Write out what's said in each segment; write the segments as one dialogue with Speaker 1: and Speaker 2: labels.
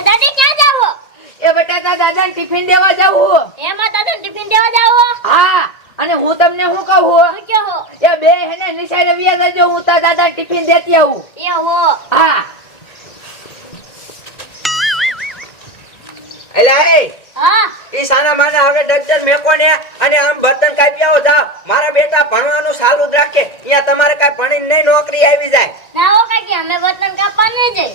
Speaker 1: એ દાદી ક્યાં જાવો? એ બટાટા દાદાને ટિફિન દેવા જાવું
Speaker 2: એમાં દાદા ટિફિન દેવા જાવો?
Speaker 1: હા અને હું તમને શું કહું હું? કહો એ બે હેને નિશાળે વ્યા જજો હું તા દાદા ટિફિન દેતી આવું. એ હો. હા એલા એ હા. ઈ સાના માના હવે ડક્ટર મેકો ને અને આમ બર્તન કાપી આવો જા. મારા બેટા ભણવાનું ચાલુ જ રાખે. અહીંયા તમારે કઈ ભણીને નહીં નોકરી આવી જાય.
Speaker 2: ના હો કાકી અમે બર્તન કાપવા નહીં જઈ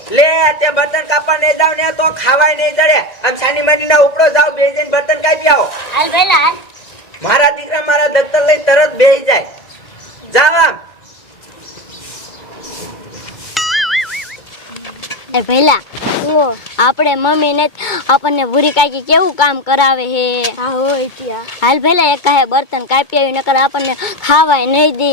Speaker 1: તે બર્તન કાપવા નહીં જાવ ને તો ખાવાય નહીં જડે આમ સાની માની ના ઉપડો જાવ બે જઈને બર્તન કાપી આવો.
Speaker 2: હાલ ભાઈ હાલ.
Speaker 1: મારા દીકરા મારા દફતર લઈ તરત બે જાય. જાવ આમ.
Speaker 2: એ ભઈલા આપણે મમ્મી ને આપણને ભૂરી કાકી કેવું કામ કરાવે હે? હાલ ભઈલા એક કહે બર્તન કાપી આવી નકર આપણને ખાવાય નહીં દે.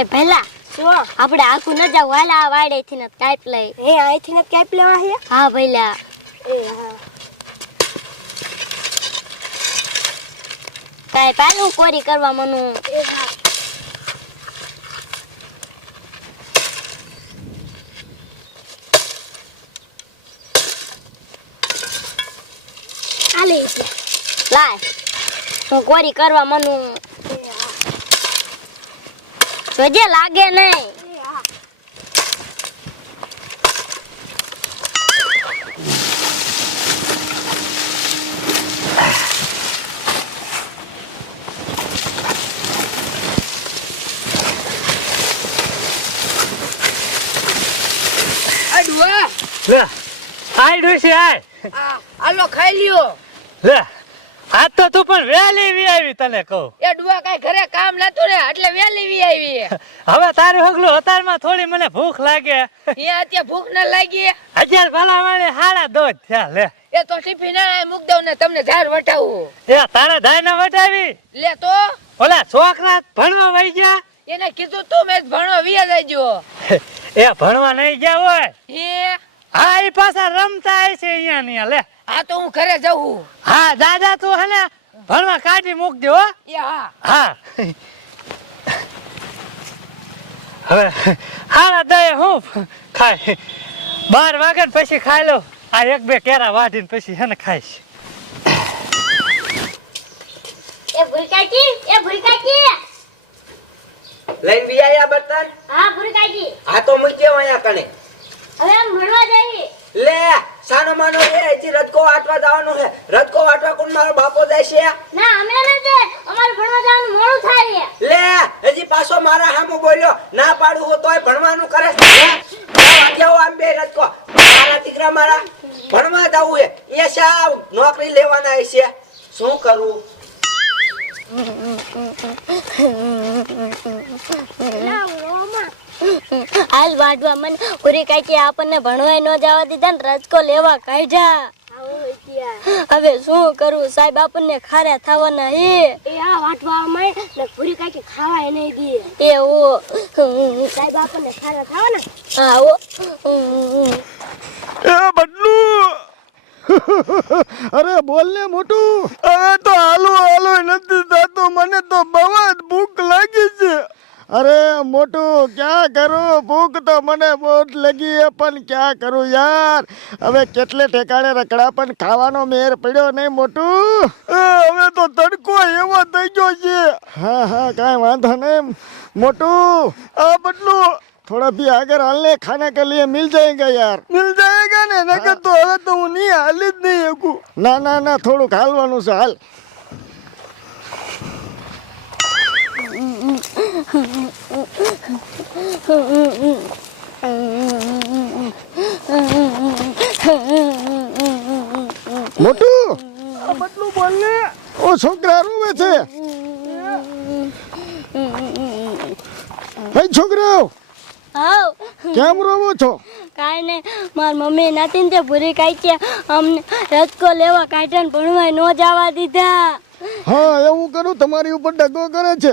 Speaker 2: એ ભલા શું આપણે આખું ન જાવ હાલ વાડે થી ન કાપ લઈ.
Speaker 3: એ આઈ થી ન કાપ લેવા હે?
Speaker 2: હા ભલા. એ હા. કાંઈ પાલું કોરી કરવા મનું? એ હા. આલે લાય. હું કોરી કરવા મનું? જોજે લાગે નહીં.
Speaker 4: લે આઈ ડોશી આય.
Speaker 5: આ આલો ખાઈ લ્યો.
Speaker 4: લે. આ તો તું પણ વેલી વી આવી તને કહું.
Speaker 5: એ ડુઆ કઈ ઘરે કામ નતું ને એટલે વેલી વી આવી
Speaker 4: હવે તારું હગલું અતારમાં થોડી મને ભૂખ લાગે.
Speaker 5: અહીંયા અત્યારે ભૂખ ન લાગી
Speaker 4: અત્યારે ભલા વાળી હાડા દોજ થયા લે.
Speaker 5: એ તો ટિફિન મૂક દઉં ને તમને ધાર વટાવું.
Speaker 4: એ તારા ધાય ના વટાવી? લે તો. ઓલા છોકરા ભણવા વહી ગયા?
Speaker 5: એને કીધું તું મેં ભણવા વિયા જજો
Speaker 4: એ ભણવા નહીં ગયા હોય? હે? હા એ પાછા રમતા આય છે અહીંયા ને લે.
Speaker 5: આ તો હું ઘરે જવું
Speaker 4: હા દાદા તું હે ને ભણવા કાઢી મૂક હો. હા. હા. હવે હારા દે હું ખાય. બાર વાગે ને પછી ખાઈ લો આ એક બે કેરા વાઢીને પછી હે ને ખાઈશ.
Speaker 2: એ ભૂરી એ ભૂરી
Speaker 1: લઈને બી આયા બર્તન
Speaker 2: હા ભૂરી કાકી
Speaker 1: તો મૂક્યો અહીંયા કણે
Speaker 2: હવે આમ ભણવા જઈએ.
Speaker 1: લે સાનો માનો એ અહીંથી રજકો વાટવા જવાનું છે. રદકો વાટવા કોણ મારો બાપો જાય છે?
Speaker 2: ના અમે ન જઈએ અમારે ભણવા જવાનું મોડું થાય
Speaker 1: લે હજી પાછો મારા હામો બોલ્યો ના પાડું હો તોય ભણવાનું કરે છે. જાઓ આમ બે રજકો. મારા દીકરા મારા ભણવા જવું છે. એ શા નોકરી લેવાના છે. શું કરું?
Speaker 2: હાલ વાડવા મને ભૂરી કાકી આપણને ભણવાય ન જવા દીધા ને રજકો લેવા કાઢ્યા. હવે શું કરું સાહેબ આપણને ખારા થવાના હે
Speaker 3: એ આ વાટવા માં ને પૂરી કાકી ખાવાય નહીં
Speaker 2: દે ઓ
Speaker 3: સાહેબ આપણને ખારા
Speaker 2: હા ઓ
Speaker 6: એ બદલું! અરે બોલ ને મોટું.
Speaker 7: હવે તો હાલો હાલો નથી થતો. મને તો બહુ જ ભૂખ લાગી
Speaker 6: અરે મોટું ક્યાં કરું? ભૂખ તો મને બહુ જ લગી એ પણ ક્યાં કરું યાર? હવે કેટલે ઠેકાણે રકડા પણ ખાવાનો મેર પડ્યો નહીં મોટું?
Speaker 7: હવે તો તડકો એવો થઈ ગયો છે.
Speaker 6: હા હા કાંઈ વાંધો નહીં. મોટું
Speaker 7: આ બદલું.
Speaker 6: થોડા ભી આગળ હાલને ખાના કે લીએ મિલ જાયેગા યાર.
Speaker 7: મિલ જાયગા ને? નકર તો હવે તો હું નહીં હાલી જ નહીં શકું.
Speaker 6: ના ના ના થોડુંક હાલવાનું છે હાલ. મોટું!
Speaker 7: આ બટલું બોલ ને.
Speaker 6: ઓ છોકરા રૂવે છે. હે છોકરાઓ હાવ. કેમ રોવો છો?
Speaker 2: કાંઈ નહીં મારી મમ્મી નથી તે ભૂરી કાકી અમને રજકો લેવા કાઢ્યા ને ભણવાય ન જવા દીધા.
Speaker 6: હા એવું કરું તમારી ઉપર ડગો કરે છે.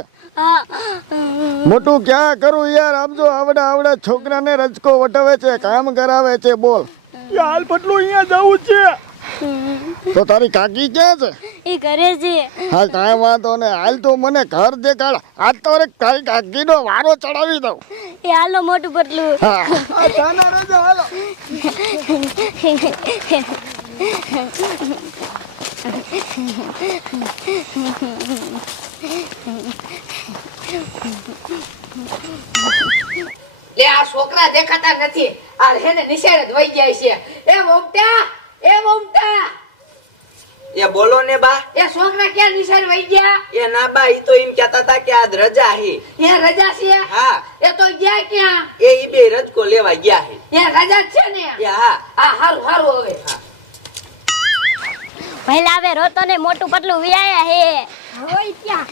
Speaker 6: મોટું ક્યાં કરું યાર? આમ જો આવડા આવડા છોકરાને રજકો વટાવે છે કામ કરાવે છે બોલ.
Speaker 7: હાલ પટલું અહીંયા જવું છે.
Speaker 6: તો તારી કાકી ક્યાં છે?
Speaker 2: એ કરે છે.
Speaker 6: હા કાંઈ વાંધો ને હાલ તો મને ઘર દેખાડ. આજ તો તારી કાકીનો વારો ચડાવી દઉં.
Speaker 2: એ હાલો મોટું પટલું.
Speaker 6: હા.
Speaker 7: Ha હાલો.
Speaker 5: લે આ છોકરા દેખાતા નથી. આ હેને નિશાળે જ વહી જાય છે. એ મમતા એ મમતા.
Speaker 1: એ બોલો ને બા.
Speaker 5: એ છોકરા ક્યાં નિશાળે વહી ગયા?
Speaker 1: એ ના બા ઈ તો એમ કહેતા હતા કે આજ રજા હે.
Speaker 5: એ રજા છે? હા. એ તો ગયા ક્યાં?
Speaker 1: એ ઈ બે રજકો લેવા ગયા હે.
Speaker 5: એ રજા છે ને? એ હા. આ હારું હારું હવે. હા.
Speaker 2: પહેલા હવે રોતો ને મોટું પતલું વિયાયા હે.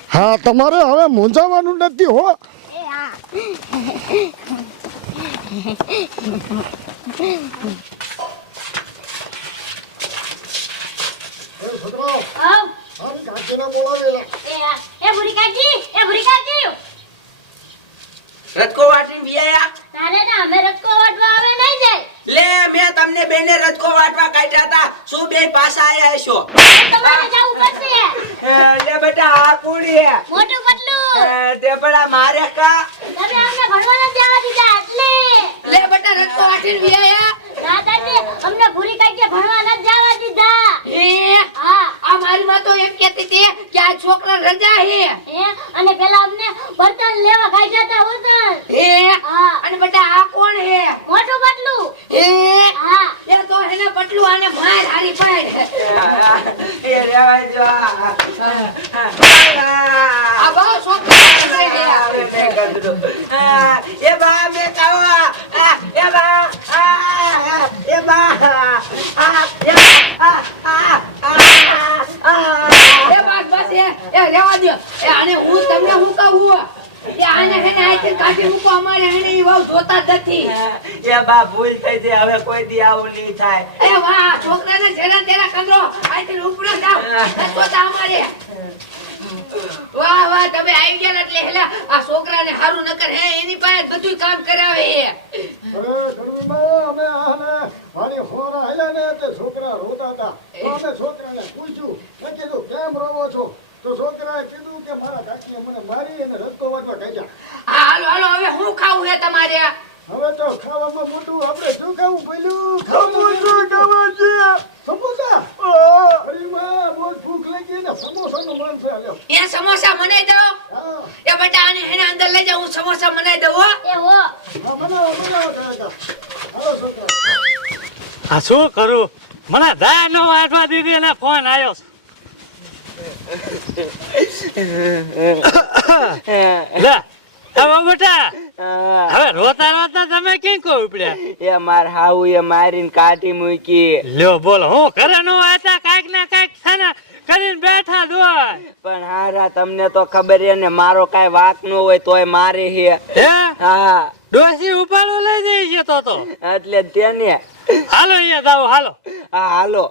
Speaker 6: હા તમારે હવે મૂંઝાવાનું નથી હો.
Speaker 1: વાટીને
Speaker 2: તારે ના અમે રસ્કો વાટવા આવે નહીં
Speaker 1: તમને બેને રજકો વાટવા કાઢ્યા હતા. શું બે પાછા આયા છો
Speaker 2: તમારે જવું પડશે.
Speaker 1: લે બેટા આ કુડી હે
Speaker 2: મોટું પતલું.
Speaker 1: એ, તે પેલા મારે કા?
Speaker 2: તમે અમને ભણવા નથી જવા દીધા એટલે.
Speaker 5: લે બેટા રજકો વાટીને વિયાયા
Speaker 2: દાદાજી અમને ભૂરી કાકી ભણવા નથી જવા દીધા હે હા
Speaker 5: આ મારી માં તો એમ કહેતી હતી કે આ છોકરા રજા હે
Speaker 2: હે અને પેલા અમને બર્તન લેવા કાઢ્યા હતા બર્તન હે હા
Speaker 5: અને બેટા આ કોણ હે
Speaker 2: મોટું પતલું હે હા
Speaker 5: એ તો એને પટલું આને માર હારી પાડ.
Speaker 1: એ રેવા જો આ.
Speaker 5: બા છોકરા
Speaker 1: એ બા મે કાવા એ બા આ, એ બા. આ, એ
Speaker 5: બા, આ, આ, આ. એ બા બસ એ રેવા દ્યો. એ આને હું તમને હું કહું? કાઢી મૂકો અમારે એને ઈ જોતા જ નથી.
Speaker 1: એ બા ભૂલ થઈ છે હવે કોઈ દી આવું નહીં થાય.
Speaker 5: એ વાહ છોકરાને જરા તેરા કંદરો આઈથી ઉપડો જાવ. જોતા અમારે. વાહ વાહ તમે આવી ગયા ને એટલે હેલા આ છોકરાને હારું નકર હે એની પાસે બધું કામ કરાવે હે.
Speaker 8: અમે આને મારી હોરા આયા ને તે છોકરા રોતા હતા. અમે છોકરાને પૂછ્યું મેં કીધું કેમ રોવો છો? તો છોકરાએ કીધું કે મારા કાકીએ મને મારી અને રસ્તો વાટવા કાઢ્યા.
Speaker 5: હાલો હાલો હવે હું ખાવું હે તમારે?
Speaker 8: હવે તો ખાવામાં મોટું આપણે શું ખાવું પેલું
Speaker 7: સમોસું ખાવા છે.
Speaker 8: સમોસા? અરે માં બહુ ભૂખ લાગી ને સમોસાનું મન છે લ્યો
Speaker 5: એ સમોસા બનાવી દો. એ બેટા આને હેને અંદર લઈ જાઉં હું સમોસા બનાવી દઉં હો.
Speaker 2: એ હો. હા
Speaker 8: મને બનાવો હાલો છોકરા.
Speaker 4: આ શું કરું? મને દા નો વાટવા દીધી અને ફોન આવ્યો લે હવે બેટા હવે રોતા રોતા તમે કેમ કો ઉપડ્યા?
Speaker 1: એ માર હાઉ એ મારીને કાઢી મૂકી.
Speaker 4: લ્યો બોલો હું કરે નો હતા કાંઈક ને કાંઈક છે કરીને બેઠા દો
Speaker 1: પણ હારા તમને તો ખબર છે ને મારો કાઈ વાક ન હોય તોય મારે હે હે? હા.
Speaker 4: ડોસી ઉપાડો લઈ જઈ છે તો તો.
Speaker 1: એટલે તેને
Speaker 4: હાલો અહીંયા જાવ હાલો.
Speaker 1: હા હાલો.